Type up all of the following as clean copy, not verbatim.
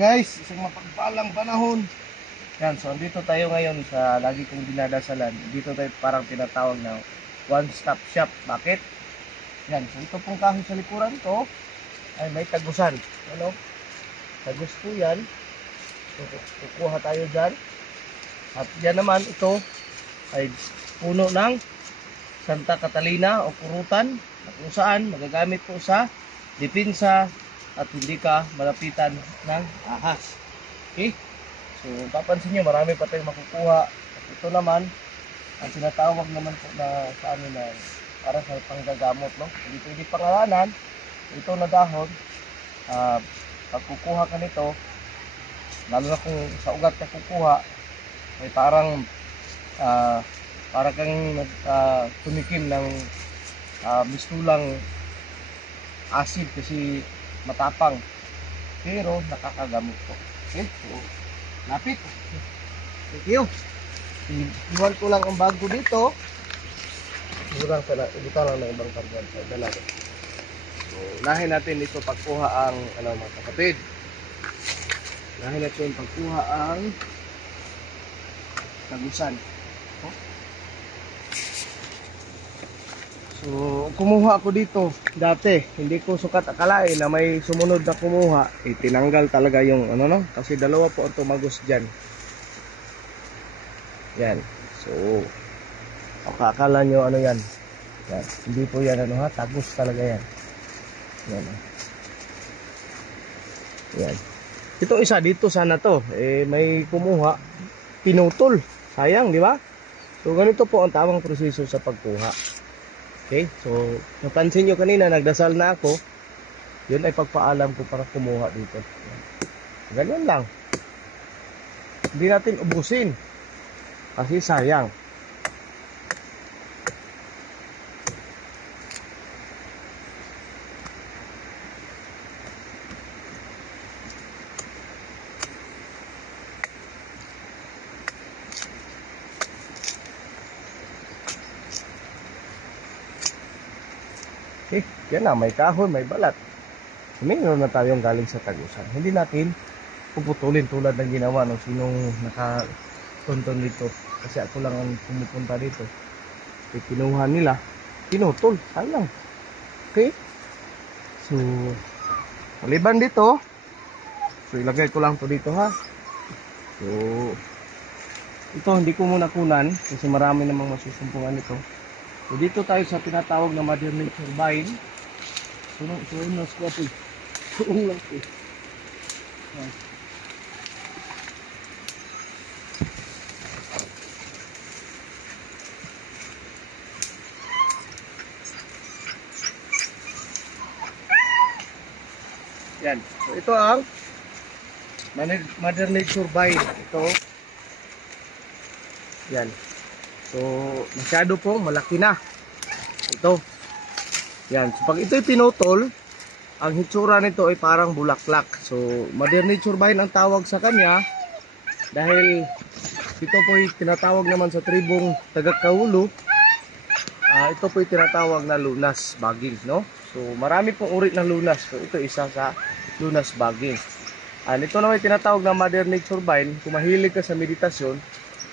guys, isang mapagpalang panahon. Yan, so dito tayo ngayon sa lagi kong dinadasalan. Dito tayo parang tinatawag na one-stop shop. Bakit? Yan, so ito pong kahoy sa likuran ko ay may tagusan. Ano? Tagus po yan. So kukuha tayo dyan. At yan naman, ito ay puno ng Santa Catalina o kurutan. At kung saan magagamit po sa depensa at hindi ka malapitan ng ahas. Okay? So, papansin nyo, marami pa tayong makukuha. At ito naman, ang tinatawag naman po na sa amin na para sa panggagamot, no? Hindi pwede pangalanan. Ito na dahon, pag kukuha ka nito, lalo na kung sa ugat ka kukuha, ay parang kang tumikim ng mistulang acid kasi matapang, pero nakakagamot po. Okay, so lapit. Thank you. Iwan ko lang ang bag ko dito. Murang sana ibita lang ng ibang kargan sa dala. So unahin natin dito pagkuha ang mga kapatid. Unahin natin pagkuha ang tagusan. So, kumuha ako dito dati. Hindi ko sukat akalain na may sumunod na kumuha. Tinanggal talaga yung kasi dalawa po ang tumagos dyan. Yan. So, akala nyo yan. Yan. Hindi po yan tagos talaga yan. Yan. Yan. Ito isa dito sana to. May kumuha. Pinutol. Sayang, di ba? So, ganito po ang tamang proseso sa pagkuha. Okay, so napansin nyo kanina nagdasal na ako. Yun ay pagpaalam ko para kumuha dito. Ganyan lang. Hindi natin ubusin kasi sayang. Okay, yan na, may kahoy, may balat. Mayroon na tayong galing sa tagusan. Hindi natin puputulin tulad ng ginawa ng sinong nakatunton dito. Kasi ako lang ang pumupunta dito. Kinuha nila, pinutol, sayang. Okay? So, maliban dito, so ilagay ko lang to dito ha. So, ito hindi ko muna kunan kasi marami namang masusumpungan ito. So dito tayo sa tinatawag na Mother Nature Vine. Sunog na squat eh. Suong lang eh. Yan. So ito ang Mother Nature Vine. Ito. Yan. So, masyado pong malaki na. Ito. Yan. So, pag ito'y pinutol, ang hitsura nito ay parang bulaklak. So, Mother Nature Vine ang tawag sa kanya dahil ito po'y tinatawag naman sa tribong Tagakaulo. Ito po'y tinatawag na lunas baging, no? So, marami pong uri ng lunas. So, ito isa sa lunas baging. Ito naman yung tinatawag na Mother Nature Vine. Kung mahilig ka sa meditasyon,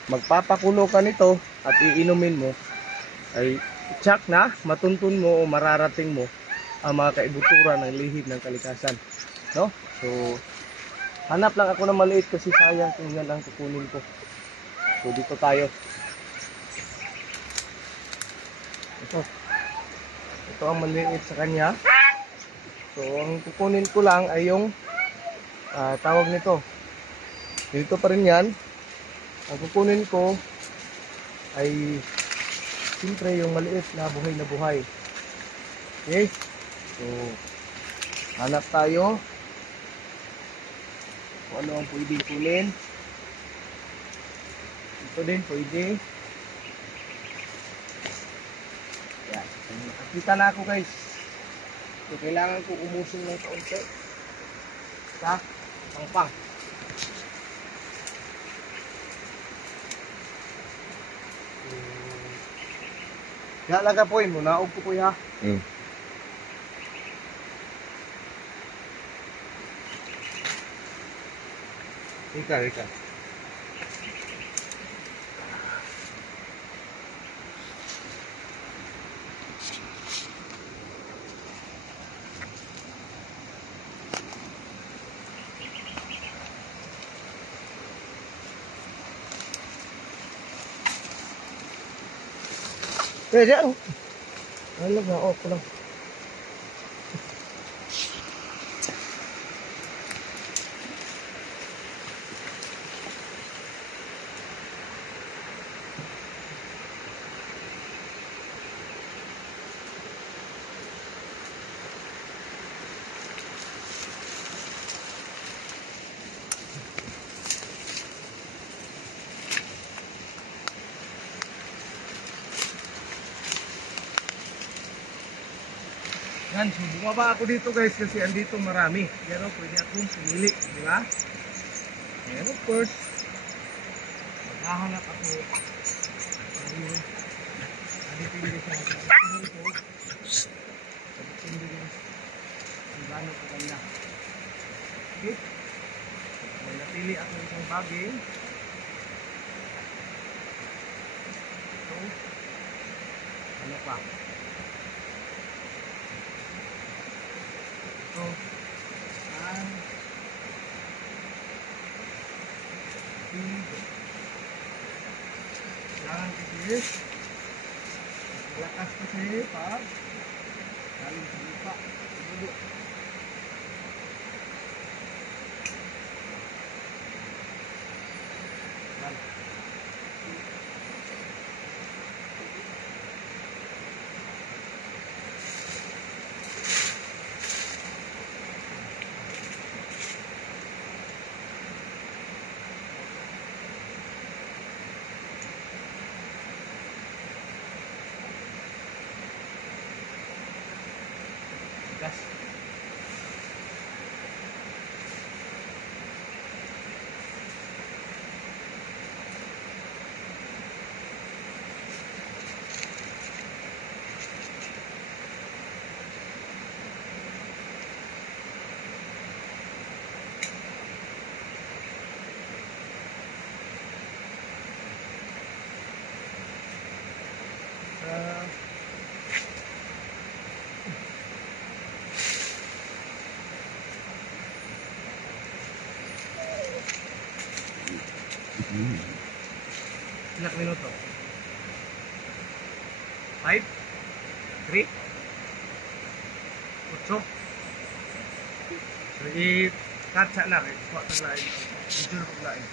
magpapakulo ka nito at iinumin mo, ay tsak na matuntun mo o mararating mo ang mga kaibuturan ng lihim ng kalikasan, no? So hanap lang ako ng maliit kasi sayang kung yan ang kukunin ko. So dito tayo. Ito ang maliit sa kanya. So ang kukunin ko lang ay yung tawag nito. Dito pa rin yan. Ang kukunin ko ay siyempre yung maliit na buhay. Okay? So, hanap tayo kung ano ang pwedeng kunin. Ito din pwede. Yan. Nakakita na ako guys. So, kailangan ko umusong ng kaunti sa pangpang. Ya laga po mo na og ko ha. Ika. Diyan. Ano na, off lang. Yan, so bumaba ako dito guys kasi andito marami. Yan o, pwede akong pumili, di ba? And of course, maghahanap ako. Ayun. Andito yung sa akin. Andito guys. Ang gano'n ko kanya. Okay? So, napili ako isang bagay. So, ano pa? So, jangan kasi lakas kasi pag galing sa lupa dulu. Gas. Ilang minuto? 5? 3? 8? So, i-cut sa na. Kuha sa lain. Medyo na paglain.